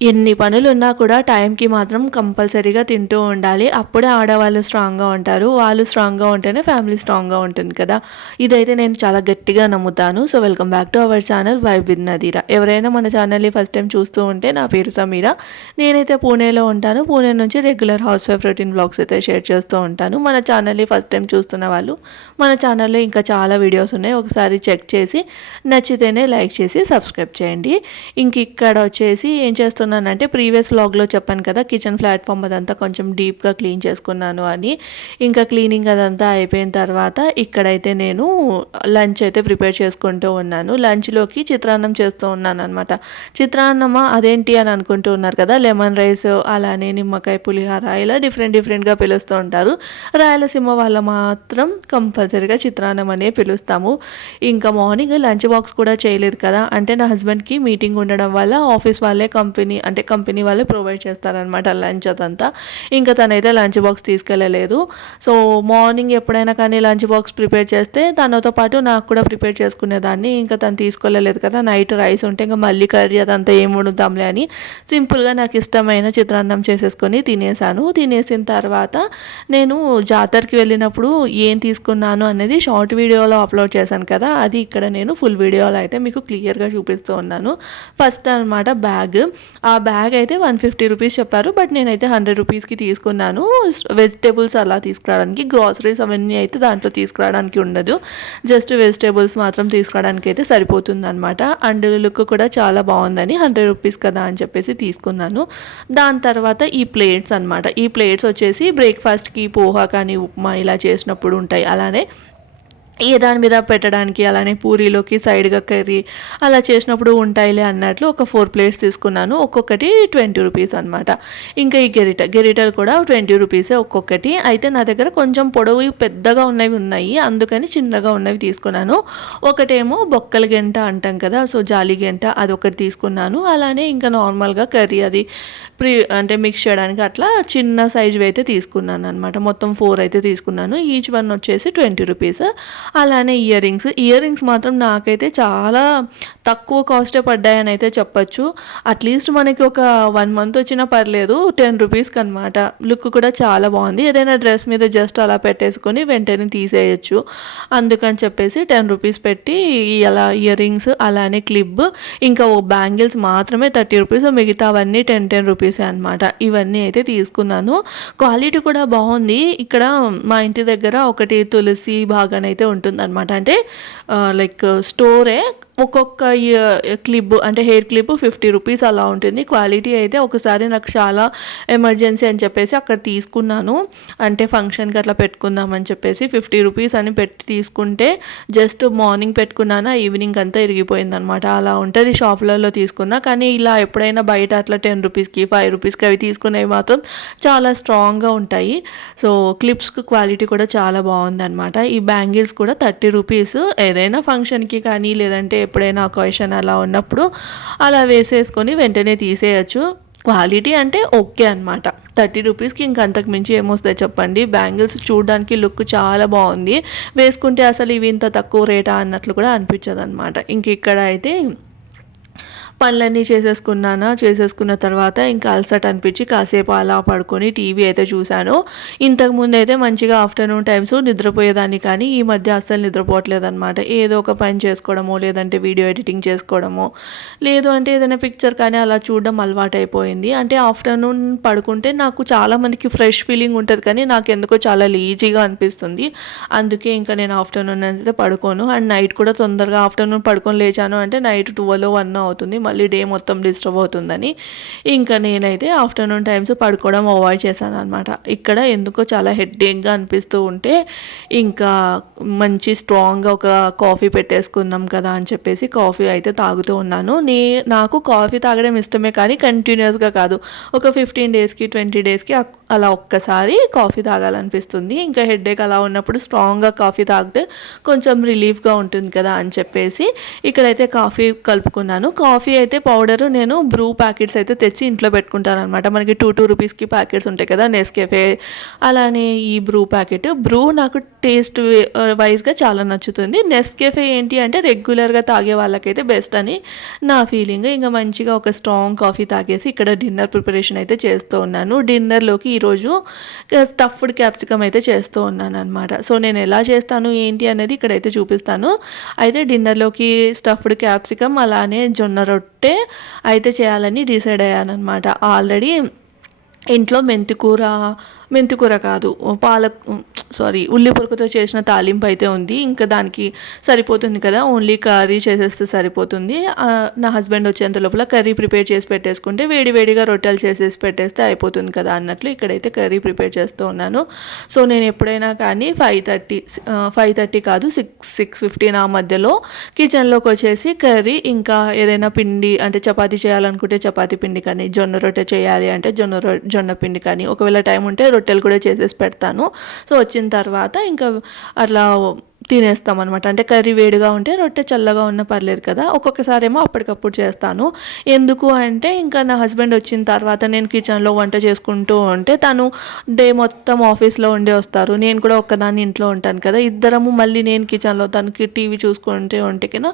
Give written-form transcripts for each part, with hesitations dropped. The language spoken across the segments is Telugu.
ఎన్ని పనులున్నా కూడా టైంకి మాత్రం కంపల్సరీగా తింటూ ఉండాలి. అప్పుడే ఆడవాళ్ళు స్ట్రాంగ్‌గా ఉంటారు. వాళ్ళు స్ట్రాంగ్‌గా ఉంటేనే ఫ్యామిలీ స్ట్రాంగ్‌గా ఉంటుంది కదా! ఇదైతే నేను చాలా గట్టిగా నమ్ముతాను. So, welcome back to our channel vibe with Nadira. ఎవరైనా మన ఛానల్‌ని ఫస్ట్ టైం చూస్తూ ఉంటే నా పేరు సమీర. నేనైతే పూణేలో ఉంటాను. పూణే నుంచి regular house wife routine vlogs అయితే షేర్ చేస్తూ ఉంటాను. మన ఛానల్‌ని ఫస్ట్ టైం చూస్తున్న వాళ్ళు మన ఛానల్‌లో ఇంకా చాలా వీడియోస్ ఉన్నాయి. ఒకసారి చెక్ చేసి నచ్చితేనే లైక్ చేసి సబ్స్క్రైబ్ చేయండి. ఇంక ఇక్కడ వచ్చేసి ఏం చేస్తున్నానంటే ప్రీవియస్ వ్లాగ్లో చెప్పాను కదా, కిచెన్ ప్లాట్ఫామ్ అదంతా కొంచెం డీప్గా క్లీన్ చేసుకున్నాను అని. ఇంకా క్లీనింగ్ అదంతా అయిపోయిన తర్వాత ఇక్కడైతే నేను లంచ్ అయితే ప్రిపేర్ చేసుకుంటూ ఉన్నాను. లంచ్లోకి చిత్రాన్నం చేస్తూ ఉన్నాను అనమాట. చిత్రాన్నమా అదేంటి అని అనుకుంటూ ఉన్నారు కదా, లెమన్ రైస్ అలానే నిమ్మకాయ పులిహార ఇలా డిఫరెంట్గా పిలుస్తూ ఉంటారు. రాయలసీమ వాళ్ళ మాత్రం కంపల్సరీగా చిత్రాన్నం అనే పిలుస్తాము. ఇంకా మార్నింగ్ లంచ్ బాక్స్ కూడా చేయలేదు కదా, అంటే నా హస్బెండ్కి మీటింగ్ ఉండడం వల్ల ఆఫీస్ వాళ్ళే కంపెనీ వాళ్ళే ప్రొవైడ్ చేస్తారనమాట లంచ్ అదంతా. ఇంకా తనైతే లంచ్ బాక్స్ తీసుకెళ్ళలేదు. సో మార్నింగ్ ఎప్పుడైనా కానీ లంచ్ బాక్స్ ప్రిపేర్ చేస్తే తనతో పాటు నాకు కూడా ప్రిపేర్ చేసుకునేదాన్ని. ఇంకా తను తీసుకెళ్ళలేదు కదా, నైట్ రైస్ ఉంటే ఇంకా మళ్ళీ కర్రీ అదంతా ఏం వండుతాంలే అని సింపుల్గా నాకు ఇష్టమైన చిత్రాన్నం చేసేసుకొని తినేసాను. తినేసిన తర్వాత నేను జాతరకి వెళ్ళినప్పుడు ఏం తీసుకున్నాను అనేది షార్ట్ వీడియోలో అప్లోడ్ చేశాను కదా, అది ఇక్కడ నేను ఫుల్ వీడియోలో అయితే మీకు క్లియర్గా చూపిస్తూ ఉన్నాను. ఫస్ట్ అనమాట బ్యాగ్. ఆ బ్యాగ్ అయితే 150 రూపీస్ చెప్పారు, బట్ నేనైతే 100 రూపీస్కి తీసుకున్నాను. వెజిటేబుల్స్ అలా తీసుకురావడానికి, గ్రాసరీస్ అవన్నీ అయితే దాంట్లో తీసుకురావడానికి ఉండదు, జస్ట్ వెజిటేబుల్స్ మాత్రం తీసుకురావడానికి అయితే సరిపోతుంది అనమాట. అండ్ లుక్ కూడా చాలా బాగుందని 100 రూపీస్ కదా అని చెప్పేసి తీసుకున్నాను. దాని తర్వాత ఈ ప్లేట్స్ అనమాట. ఈ ప్లేట్స్ వచ్చేసి బ్రేక్ఫాస్ట్కి పోహా కానీ ఉప్మా ఇలా చేసినప్పుడు ఉంటాయి, అలానే ఏ దాని మీద పెట్టడానికి, అలానే పూరీలోకి సైడ్గా కర్రీ అలా చేసినప్పుడు ఉంటాయిలే అన్నట్లు ఒక 4 ప్లేట్స్ తీసుకున్నాను. ఒక్కొక్కటి 20 రూపీస్ అనమాట. ఇంకా ఈ గెరిటలు కూడా 20 రూపీసే ఒక్కొక్కటి. అయితే నా దగ్గర కొంచెం పొడవు పెద్దగా ఉన్నవి ఉన్నాయి, అందుకని చిన్నగా ఉన్నవి తీసుకున్నాను. ఒకటేమో బొక్కల గెంట అంటాం కదా, సో జాలి గెంట అదొకటి తీసుకున్నాను. అలానే ఇంకా నార్మల్గా కర్రీ అది అంటే మిక్స్ చేయడానికి అట్లా చిన్న సైజువి అయితే తీసుకున్నాను అనమాట. మొత్తం 4 అయితే తీసుకున్నాను. ఈచ్ వన్ వచ్చేసి 20 రూపీస్. అలానే ఇయర్ రింగ్స్ మాత్రం నాకైతే చాలా తక్కువ కాస్టే పడ్డాయని అయితే చెప్పచ్చు. అట్లీస్ట్ మనకి ఒక 1 మంత్ వచ్చినా పర్లేదు, 10 రూపీస్కి అనమాట. లుక్ కూడా చాలా బాగుంది. ఏదైనా డ్రెస్ మీద జస్ట్ అలా పెట్టేసుకొని వెంటనే తీసేయచ్చు. అందుకని చెప్పేసి 10 రూపీస్ పెట్టి అలా ఇయర్ రింగ్స్, అలానే క్లిప్, ఇంకా ఓ బ్యాంగిల్స్ మాత్రమే 30 రూపీస్, మిగతావన్నీ 10 రూపీసే అనమాట. ఇవన్నీ అయితే తీసుకున్నాను. క్వాలిటీ కూడా బాగుంది. ఇక్కడ మా ఇంటి దగ్గర ఒకటి తులసి బాగానైతే ఉంటుందన్నమాట. అంటే లైక్ స్టోరే, ఒక్కొక్క క్లిప్ అంటే హెయిర్ క్లిప్ 50 రూపీస్ అలా ఉంటుంది. క్వాలిటీ అయితే ఒకసారి నాకు చాలా ఎమర్జెన్సీ అని చెప్పేసి అక్కడ తీసుకున్నాను, అంటే ఫంక్షన్కి అట్లా పెట్టుకుందామని చెప్పేసి 50 రూపీస్ అని పెట్టి తీసుకుంటే జస్ట్ మార్నింగ్ పెట్టుకున్నాను, ఈవినింగ్ అంతా ఇరిగిపోయిందనమాట. అలా ఉంటుంది షాపులలో తీసుకున్నా. కానీ ఇలా ఎప్పుడైనా బయట అట్లా 10 రూపీస్కి 5 రూపీస్కి అవి తీసుకునేవి మాత్రం చాలా స్ట్రాంగ్గా ఉంటాయి. సో క్లిప్స్కి క్వాలిటీ కూడా చాలా బాగుందన్నమాట. ఈ బ్యాంగిల్స్ కూడా 30 రూపీస్. ఏదైనా ఫంక్షన్కి కానీ లేదంటే ఎప్పుడైనా అకేషన్ అలా ఉన్నప్పుడు అలా వేసేసుకొని వెంటనే తీసేయచ్చు. క్వాలిటీ అంటే ఓకే అనమాట. 30 రూపీస్కి ఇంక అంతకు మించి ఏమొస్తాయి చెప్పండి. బ్యాంగిల్స్ చూడడానికి లుక్ చాలా బాగుంది, వేసుకుంటే అసలు ఇవి ఇంత తక్కువ రేటా అన్నట్లు కూడా అనిపించదు అనమాట. ఇంక ఇక్కడ అయితే పనులన్నీ చేసేసుకున్న తర్వాత ఇంకా అలసట అనిపించి కాసేపు అలా పడుకొని టీవీ అయితే చూశాను. ఇంతకుముందు అయితే మంచిగా ఆఫ్టర్నూన్ టైమ్స్ నిద్రపోయేదాన్ని, కానీ ఈ మధ్య అస్సలు నిద్రపోవట్లేదు అనమాట. ఏదో ఒక పని చేసుకోవడమో, లేదంటే వీడియో ఎడిటింగ్ చేసుకోవడమో, లేదు అంటే ఏదైనా పిక్చర్ కానీ అలా చూడడం అలవాటు అయిపోయింది. అంటే ఆఫ్టర్నూన్ పడుకుంటే నాకు చాలామందికి ఫ్రెష్ ఫీలింగ్ ఉంటుంది, కానీ నాకు ఎందుకో చాలా లేజీగా అనిపిస్తుంది. అందుకే ఇంకా నేను ఆఫ్టర్నూన్ అయితే పడుకోను. అండ్ నైట్ కూడా తొందరగా ఆఫ్టర్నూన్ పడుకొని లేచాను అంటే నైట్ 12, 1 అవుతుంది, మళ్ళీ డే మొత్తం డిస్టర్బ్ అవుతుందని ఇంకా నేనైతే ఆఫ్టర్నూన్ టైమ్స్ పడుకోవడం అవాయిడ్ చేశాను అనమాట. ఇక్కడ ఎందుకో చాలా హెడ్ఏక్గా అనిపిస్తూ ఉంటే ఇంకా మంచి స్ట్రాంగ్గా ఒక కాఫీ పెట్టేసుకుందాం కదా అని చెప్పేసి కాఫీ అయితే తాగుతూ ఉన్నాను. నాకు కాఫీ తాగడం ఇష్టమే, కానీ కంటిన్యూస్గా కాదు. ఒక 15 డేస్కి 20 డేస్కి అలా ఒక్కసారి కాఫీ తాగాలనిపిస్తుంది. ఇంకా హెడ్ఏక్ అలా ఉన్నప్పుడు స్ట్రాంగ్గా కాఫీ తాగితే కొంచెం రిలీఫ్గా ఉంటుంది కదా అని చెప్పేసి ఇక్కడైతే కాఫీ కలుపుకున్నాను. కాఫీ అయితే పౌడరు నేను బ్రూ ప్యాకెట్స్ అయితే తెచ్చి ఇంట్లో పెట్టుకుంటాను అనమాట. మనకి 2 రూపీస్కి ప్యాకెట్స్ ఉంటాయి కదా నెస్కేఫే, అలానే ఈ బ్రూ ప్యాకెట్. బ్రూ నాకు టేస్ట్ వైజ్గా చాలా నచ్చుతుంది. నెస్కేఫే ఏంటి అంటే రెగ్యులర్గా తాగే వాళ్ళకైతే బెస్ట్ అని నా ఫీలింగ్. ఇంకా మంచిగా ఒక స్ట్రాంగ్ కాఫీ తాగేసి ఇక్కడ డిన్నర్ ప్రిపరేషన్ అయితే చేస్తూ ఉన్నాను. డిన్నర్లోకి ఈరోజు స్టఫ్డ్ క్యాప్సికమ్ అయితే చేస్తూ ఉన్నాను అనమాట. సో నేను ఎలా చేస్తాను ఏంటి అనేది ఇక్కడైతే చూపిస్తాను. అయితే డిన్నర్లోకి స్టఫ్డ్ క్యాప్సికమ్ అలానే జొన్న రొట్టె అయితే చేయాలని డిసైడ్ అయ్యాను అనమాట. ఆల్రెడీ ఇంట్లో మెంతికూర కాదు, ఉల్లి పొరకతో చేసిన తాలింపు అయితే ఉంది. ఇంకా దానికి సరిపోతుంది కదా, ఓన్లీ కర్రీ చేసేస్తే సరిపోతుంది. నా హస్బెండ్ వచ్చేంత లోపల కర్రీ ప్రిపేర్ చేసి పెట్టేసుకుంటే వేడివేడిగా రొట్టెలు చేసేసి పెట్టేస్తే అయిపోతుంది కదా అన్నట్లు ఇక్కడైతే కర్రీ ప్రిపేర్ చేస్తూ ఉన్నాను. సో నేను ఎప్పుడైనా కానీ 5:30 కాదు 6:15 ఆ మధ్యలో కిచెన్లోకి వచ్చేసి కర్రీ ఇంకా ఏదైనా పిండి అంటే చపాతీ చేయాలనుకుంటే చపాతీ పిండి కానీ, జొన్న రొట్టె చేయాలి అంటే జొన్న పిండి కానీ, ఒకవేళ టైం ఉంటే రొట్టెలు కూడా చేసేసి పెడతాను. సో వచ్చిన తర్వాత ఇంకా అట్లా తినేస్తాం అనమాట. అంటే కర్రీ వేడిగా ఉంటే రొట్టె చల్లగా ఉన్నా పర్లేదు కదా. ఒక్కొక్కసారి ఏమో అప్పటికప్పుడు చేస్తాను. ఎందుకు అంటే ఇంకా నా హస్బెండ్ వచ్చిన తర్వాత నేను కిచెన్లో వంట చేసుకుంటూ ఉంటే తను డే మొత్తం ఆఫీస్లో ఉండి వస్తారు, నేను కూడా ఒక్కదాన్ని ఇంట్లో ఉంటాను కదా. ఇద్దరము మళ్ళీ నేను కిచెన్లో తనకి టీవీ చూసుకుంటే ఉంటేకినా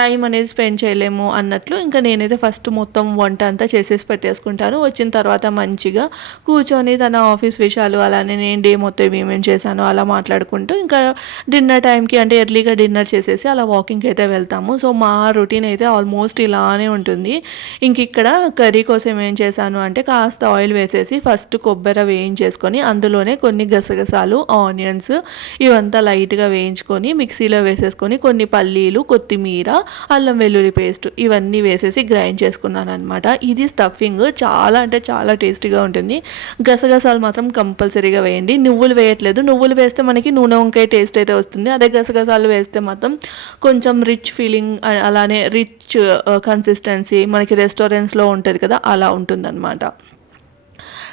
టైం అనేది స్పెండ్ చేయలేము అన్నట్లు ఇంకా నేనైతే ఫస్ట్ మొత్తం వంట అంతా చేసేసి పెట్టేసుకుంటాను. వచ్చిన తర్వాత మంచిగా కూర్చొని తన ఆఫీస్ విషయాలు అలానే నేను డే మొత్తం ఏమేమి చేశాను అలా మాట్లాడుకుంటూ ఇంకా డిన్నర్ టైంకి అంటే ఎర్లీగా డిన్నర్ చేసేసి అలా వాకింగ్కి అయితే వెళ్తాము. సో మా రొటీన్ అయితే ఆల్మోస్ట్ ఇలానే ఉంటుంది. ఇంక ఇక్కడ కర్రీ కోసం ఏం చేశాను అంటే కాస్త ఆయిల్ వేసేసి ఫస్ట్ కొబ్బరి వేయించేసుకొని అందులోనే కొన్ని గసగసాలు, ఆనియన్స్ ఇవంతా లైట్గా వేయించుకొని మిక్సీలో వేసేసుకొని కొన్ని పల్లీలు, కొత్తిమీర, అల్లం వెల్లుల్లి పేస్ట్ ఇవన్నీ వేసేసి గ్రైండ్ చేసుకున్నాను అనమాట. ఇది స్టఫింగ్ చాలా అంటే చాలా టేస్టీగా ఉంటుంది. గసగసాలు మాత్రం కంపల్సరీగా వేయండి. నువ్వులు వేయట్లేదు, నువ్వులు వేస్తే మనకి నూనె వంకాయ టేస్ట్ అయితే వస్తుంది. అదే గసగసాలు వేస్తే మాత్రం కొంచెం రిచ్ ఫీలింగ్ అలానే రిచ్ కన్సిస్టెన్సీ మనకి రెస్టారెంట్స్లో ఉంటుంది కదా అలా ఉంటుందన్నమాట.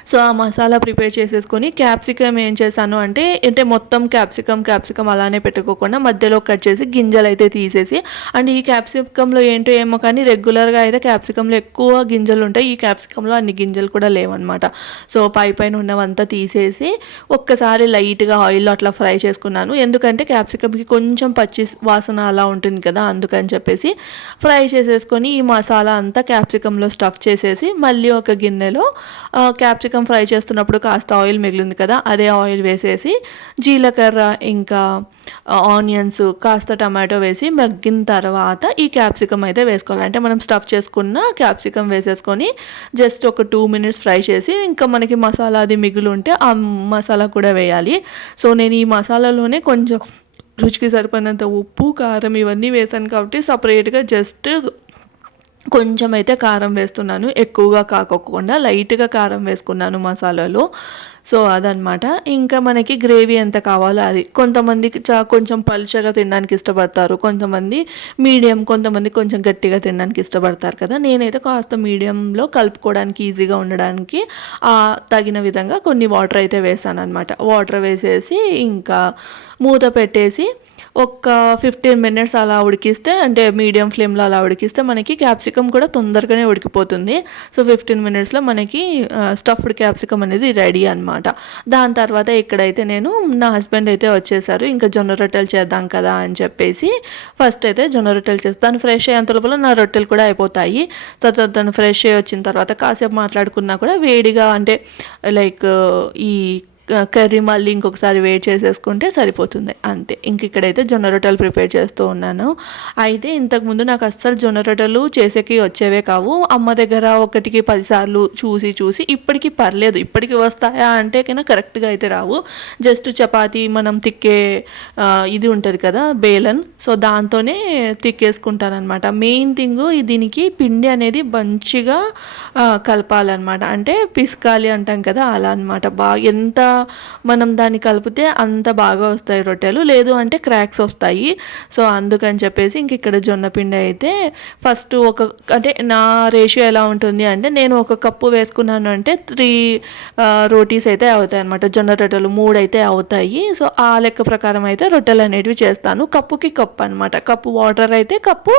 సో ఆ మసాలా ప్రిపేర్ చేసేసుకొని క్యాప్సికమ్ ఏం చేశాను అంటే మొత్తం క్యాప్సికమ్ అలానే పెట్టుకోకుండా మధ్యలో కట్ చేసి గింజలు అయితే తీసేసి, అండ్ ఈ క్యాప్సికంలో ఏంటో ఏమో కానీ రెగ్యులర్గా అయితే క్యాప్సికంలో ఎక్కువ గింజలు ఉంటాయి, ఈ క్యాప్సికంలో అన్ని గింజలు కూడా లేవన్నమాట. సో పైన ఉన్నవంతా తీసేసి ఒక్కసారి లైట్గా ఆయిల్లో అట్లా ఫ్రై చేసుకున్నాను. ఎందుకంటే క్యాప్సికంకి కొంచెం పచ్చి వాసన అలా ఉంటుంది కదా, అందుకని చెప్పేసి ఫ్రై చేసేసుకొని ఈ మసాలా అంతా క్యాప్సికంలో స్టఫ్ చేసేసి మళ్ళీ ఒక గిన్నెలో క్యాప్సికమ్ ఫ్రై చేస్తున్నప్పుడు కాస్త ఆయిల్ మిగిలింది కదా, అదే ఆయిల్ వేసేసి జీలకర్ర ఇంకా ఆనియన్స్ కాస్త టమాటో వేసి మగ్గిన తర్వాత ఈ క్యాప్సికమ్ అయితే వేసుకోవాలి. అంటే మనం స్టఫ్ చేసుకున్న క్యాప్సికమ్ వేసేసుకొని జస్ట్ ఒక 2 minutes ఫ్రై చేసి ఇంకా మనకి మసాలా అది మిగిలి ఉంటే ఆ మసాలా కూడా వేయాలి. సో నేను ఈ మసాలాలోనే కొంచెం రుచికి సరిపడినంత ఉప్పు, కారం ఇవన్నీ వేసాను కాబట్టి సపరేట్గా జస్ట్ కొంచెం అయితే కారం వేస్తున్నాను, ఎక్కువగా కాకోకుండా లైట్గా కారం వేసుకున్నాను మసాలాలో. సో అదనమాట. ఇంకా మనకి గ్రేవీ ఎంత కావాలో అది, కొంతమందికి కొంచెం పలుచగా తినడానికి ఇష్టపడతారు, కొంతమంది మీడియం, కొంతమంది కొంచెం గట్టిగా తినడానికి ఇష్టపడతారు కదా. నేనైతే కాస్త మీడియంలో కలుపుకోవడానికి ఈజీగా ఉండడానికి తగిన విధంగా కొన్ని వాటర్ అయితే వేసాను అనమాట. వాటర్ వేసేసి ఇంకా మూత పెట్టేసి ఒక 15 minutes అలా ఉడికిస్తే, అంటే మీడియం ఫ్లేమ్లో అలా ఉడికిస్తే మనకి క్యాప్సికమ్ కూడా తొందరగానే ఉడికిపోతుంది. సో 15 minutesలో మనకి స్టఫ్డ్ క్యాప్సికమ్ అనేది రెడీ అనమాట. దాని తర్వాత ఇక్కడైతే నా హస్బెండ్ అయితే వచ్చేసారు. ఇంకా జొన్న రొట్టెలు చేద్దాం కదా అని చెప్పేసి ఫస్ట్ అయితే జొన్న రొట్టెలు చేస్తాను. ఫ్రెష్ అయ్యేంత లోపల నా రొట్టెలు కూడా అయిపోతాయి. తను ఫ్రెష్ అయ్యి వచ్చిన తర్వాత కాసేపు మాట్లాడుకున్నా కూడా వేడిగా అంటే లైక్ ఈ కర్రీ మళ్ళీ ఇంకొకసారి వేడి చేసేసుకుంటే సరిపోతుంది అంతే. ఇంక ఇక్కడైతే జొన్న రొట్టెలు ప్రిపేర్ చేస్తూ ఉన్నాను. అయితే ఇంతకుముందు నాకు అస్సలు జొన్న రొట్టెలు చేసేకి వచ్చేవే కావు. అమ్మ దగ్గర 1కి 10 సార్లు చూసి ఇప్పటికీ పర్లేదు, ఇప్పటికి వస్తాయా అంటే కన్నా కరెక్ట్గా అయితే రావు. జస్ట్ చపాతీ మనం తిక్కే ఇది ఉంటుంది కదా బేలన్, సో దాంతోనే తిక్కేసుకుంటానమాట. మెయిన్ థింగ్ దీనికి పిండి అనేది మంచిగా కలపాలన్నమాట, అంటే పిసకాలి అంటాం కదా అలా అనమాట. బాగా ఎంత మనం దాన్ని కలిపితే అంత బాగా వస్తాయి రొట్టెలు, లేదు అంటే క్రాక్స్ వస్తాయి. సో అందుకని చెప్పేసి ఇంక ఇక్కడ జొన్న పిండి అయితే ఫస్ట్ అంటే నా రేషియో ఎలా ఉంటుంది అంటే నేను 1 కప్పు వేసుకున్నాను అంటే 3 రోటీస్ అయితే అవుతాయి అనమాట. జొన్న రొట్టెలు 3 అయితే అవుతాయి. సో ఆ లెక్క ప్రకారం అయితే రొట్టెలు అనేటివి చేస్తాను. కప్పుకి కప్పు అనమాట, కప్పు వాటర్ అయితే కప్పు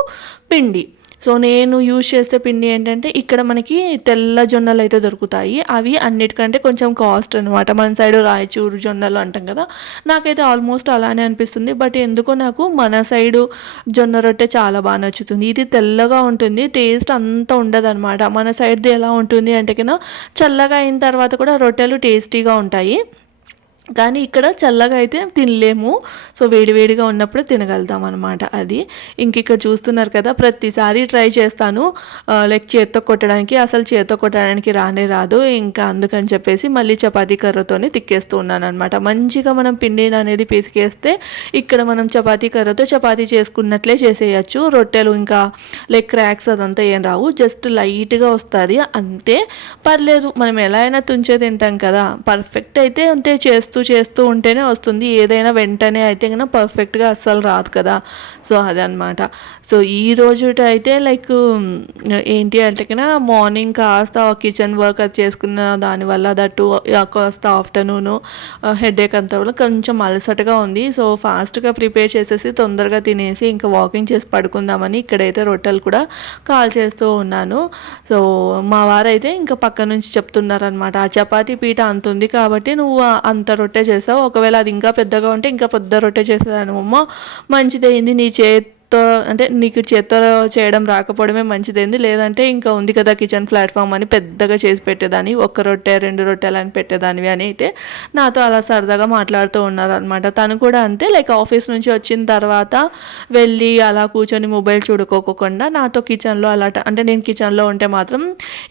పిండి. సో నేను యూజ్ చేసే పిండి ఏంటంటే ఇక్కడ మనకి తెల్ల జొన్నలు అయితే దొరుకుతాయి. అవి అన్నిటికంటే కొంచెం కాస్ట్ అనమాట. మన సైడు రాయచూరు జొన్నలు అంటాం కదా, నాకైతే ఆల్మోస్ట్ అలానే అనిపిస్తుంది. బట్ ఎందుకో నాకు మన సైడు జొన్న రొట్టె చాలా బాగా నచ్చుతుంది. ఇది తెల్లగా ఉంటుంది, టేస్ట్ అంత ఉండదన్నమాట. మన సైడ్ది ఎలా ఉంటుంది అంటే కన్నా చల్లగా అయిన తర్వాత కూడా రొట్టెలు టేస్టీగా ఉంటాయి, కానీ ఇక్కడ చల్లగా అయితే తినలేము. సో వేడివేడిగా ఉన్నప్పుడు తినగలుగుతాం అనమాట. అది ఇంక ఇక్కడ చూస్తున్నారు కదా, ప్రతిసారి ట్రై చేస్తాను లైక్ చేత్తో కొట్టడానికి, అసలు చేత్తో కొట్టడానికి రానే రాదు. ఇంకా అందుకని చెప్పేసి మళ్ళీ చపాతీ కర్రతోనే తిక్కేస్తూ ఉన్నాను అనమాట. మంచిగా మనం పిండిని అనేది పిసికేస్తే ఇక్కడ మనం చపాతీ కర్రతో చపాతీ చేసుకున్నట్లే చేసేయచ్చు. రొట్టెలు ఇంకా లైక్ క్రాక్స్ అదంతా ఏం రావు, జస్ట్ లైట్గా వస్తుంది అంతే, పర్లేదు. మనం ఎలా అయినా తుంచే తింటాం కదా, పర్ఫెక్ట్ అయితే ఉంటే చేస్తూ ఉంటేనే వస్తుంది. ఏదైనా వెంటనే అయితే కన్నా పర్ఫెక్ట్గా అస్సలు రాదు కదా. సో అదనమాట. సో ఈ రోజు అయితే లైక్ ఏంటి అంటే కన్నా మార్నింగ్ కాస్త కిచెన్ వర్క్ అది చేసుకున్న దానివల్ల దట్టు కాస్త ఆఫ్టర్నూను హెడేక్ అంతా వల్ల కొంచెం అలసటగా ఉంది. సో ఫాస్ట్గా ప్రిపేర్ చేసేసి తొందరగా తినేసి ఇంకా వాకింగ్ చేసి పడుకుందామని ఇక్కడైతే రొట్టెలు కూడా కాల్ చేస్తూ ఉన్నాను. సో మా వారైతే ఇంకా పక్క నుంచి చెప్తున్నారనమాట, ఆ చపాతీ పీట అంత ఉంది కాబట్టి నువ్వు అంత రొట్టె చేసావు, ఒకవేళ అది ఇంకా పెద్దగా ఉంటే ఇంకా పెద్ద రొట్టె చేసేదాన్ని అమ్మ, మంచిదైంది నీ అంటే నీకు చేత్తో చేయడం రాకపోవడమే మంచిదైంది, లేదంటే ఇంకా ఉంది కదా కిచెన్ ప్లాట్ఫామ్ అని పెద్దగా చేసి పెట్టేదాన్ని, ఒక్క రొట్టె 2 రొట్టెలు అని పెట్టేదానివి అని అయితే నాతో అలా సరదాగా మాట్లాడుతూ ఉన్నారనమాట. తను కూడా అంతే, లైక్ ఆఫీస్ నుంచి వచ్చిన తర్వాత వెళ్ళి అలా కూర్చొని మొబైల్ చూడుకోకుండా నాతో కిచెన్లో అలా అంటే నేను కిచెన్లో ఉంటే మాత్రం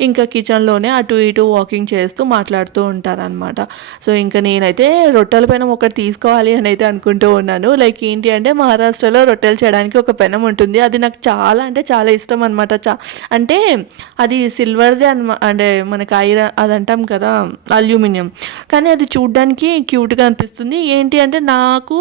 ఇంకా కిచెన్లోనే అటు ఇటు వాకింగ్ చేస్తూ మాట్లాడుతూ ఉంటారనమాట. సో ఇంకా నేనైతే రొట్టెల పైన ఒకటి తీసుకోవాలి అని అయితే అనుకుంటూ ఉన్నాను. లైక్ ఏంటి అంటే మహారాష్ట్రలో రొట్టెలు చేయడానికి ఒక పెనం ఉంటుంది, అది నాకు చాలా అంటే చాలా ఇష్టం అనమాట. అంటే అది సిల్వర్దే అంటే మనకి ఐరన్ అది అంటాం కదా, అల్యూమినియం, కానీ అది చూడ్డానికి క్యూట్గా అనిపిస్తుంది. ఏంటి అంటే నాకు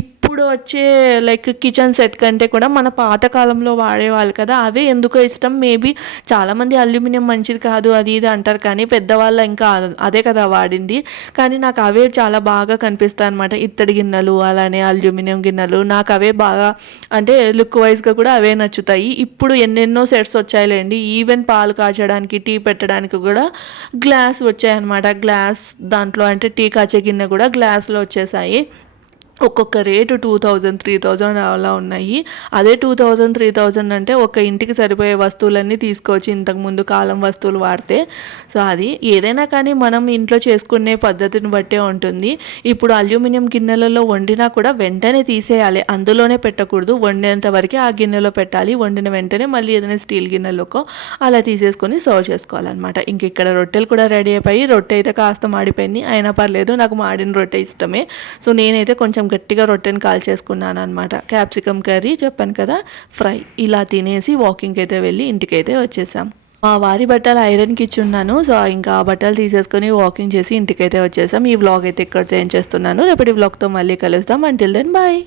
ఇప్పుడు వచ్చే లైక్ కిచెన్ సెట్ కంటే కూడా మన పాతకాలంలో వాడేవాళ్ళు కదా, అవే ఎందుకో ఇష్టం. మేబీ చాలామంది అల్యూమినియం మంచిది కాదు అది ఇది అంటారు, కానీ పెద్దవాళ్ళు ఇంకా అదే కదా వాడింది, కానీ నాకు అవే చాలా బాగా కనిపిస్తాయి అనమాట. ఇత్తడి గిన్నెలు అలానే అల్యూమినియం గిన్నెలు నాకు అవే బాగా అంటే లుక్ వైజ్గా కూడా అవే నచ్చుతాయి. ఇప్పుడు ఎన్నెన్నో సెట్స్ వచ్చాయిలేండి, ఈవెన్ పాలు కాచడానికి టీ పెట్టడానికి కూడా గ్లాస్ వచ్చాయన్నమాట. గ్లాస్ దాంట్లో అంటే టీ కాచే గిన్నె కూడా గ్లాస్లో వచ్చేసాయి. ఒక్కొక్క రేటు 2000, 3000 అలా ఉన్నాయి. అదే 2000, 3000 అంటే ఒక ఇంటికి సరిపోయే వస్తువులన్నీ తీసుకోవచ్చు ఇంతకుముందు కాలం వస్తువులు వాడితే. సో అది ఏదైనా కానీ మనం ఇంట్లో చేసుకునే పద్ధతిని బట్టే ఉంటుంది. ఇప్పుడు అల్యూమినియం గిన్నెలలో వండినా కూడా వెంటనే తీసేయాలి, అందులోనే పెట్టకూడదు, వండేంత వరకే ఆ గిన్నెలో పెట్టాలి. వండిన వెంటనే మళ్ళీ ఏదైనా స్టీల్ గిన్నెలోకో అలా తీసేసుకొని సర్వ్ చేసుకోవాలన్నమాట. ఇంక ఇక్కడ రొట్టెలు కూడా రెడీ అయిపోయి, రొట్టె అయితే కాస్త మాడిపోయింది, అయినా పర్లేదు, నాకు మాడిన రొట్టె ఇష్టమే. సో నేనైతే కొంచెం గట్టిగా రొట్టెని కాల్చేసుకున్నాను అనమాట. క్యాప్సికమ్ కర్రీ చెప్పాను కదా, ఫ్రై, ఇలా తినేసి వాకింగ్కి అయితే వెళ్ళి ఇంటికైతే వచ్చేసాం. మా వారి బట్టలు ఐరన్కి ఇచ్చి ఉన్నాను. సో ఇంకా ఆ బట్టలు తీసేసుకొని వాకింగ్ చేసి ఇంటికైతే వచ్చేసాం. ఈ వ్లాగ్ అయితే ఇక్కడ చేంజ్ చేస్తున్నాను. రేపటి వ్లాగ్తో మళ్ళీ కలుస్తాం. Until then bye.